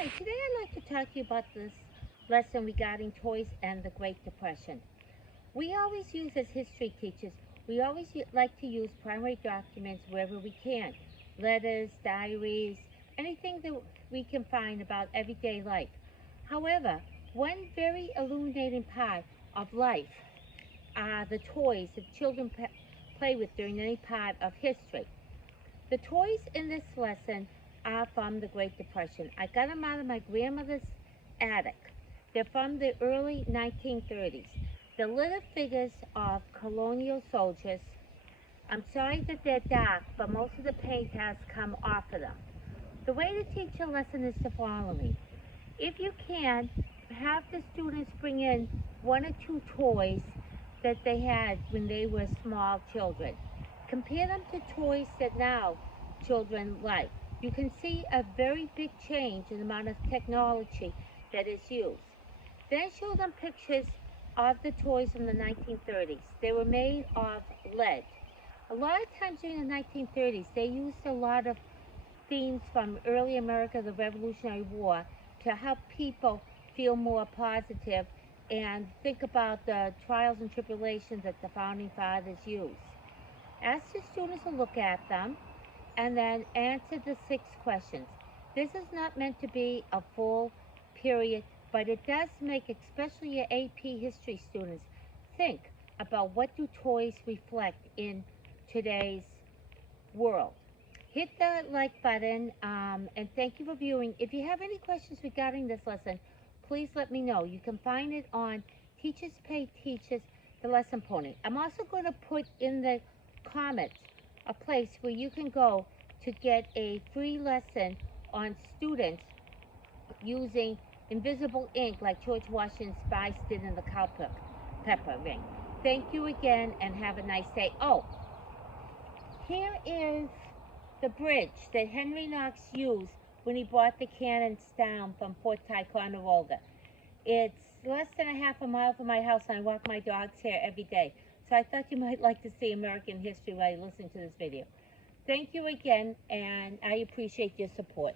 Hi, today I'd like to talk to you about this lesson regarding toys and the Great Depression. We always use, as history teachers, we always like to use primary documents wherever we can. Letters, diaries, anything that we can find about everyday life. However, one very illuminating part of life are the toys that children play with during any part of history. The toys in this lesson are from the Great Depression. I got them out of my grandmother's attic. They're from the early 1930s. They're little figures of colonial soldiers. I'm sorry that they're dark, but most of the paint has come off of them. The way to teach a lesson is to follow me. If you can, have the students bring in one or two toys that they had when they were small children. Compare them to toys that now children like. You can see a very big change in the amount of technology that is used. Then show them pictures of the toys from the 1930s. They were made of lead. A lot of times during the 1930s, they used a lot of themes from early America, the Revolutionary War, to help people feel more positive and think about the trials and tribulations that the founding fathers used. Ask the students to look at them and then answer the 6 questions. This is not meant to be a full period, but it does make especially your AP history students think about what do toys reflect in today's world. Hit the like button, and thank you for viewing. If you have any questions regarding this lesson, please let me know. You can find it on Teachers Pay Teachers, the lesson pony. I'm also going to put in the comments a place where you can go to get a free lesson on students using invisible ink like George Washington's spies did in the pepper ring. Thank you again and have a nice day. Oh, here is the bridge that Henry Knox used when he brought the cannons down from Fort Ticonderoga. It's less than a half a mile from my house, and I walk my dogs here every day. So I thought you might like to see American history while you listen to this video. Thank you again, and I appreciate your support.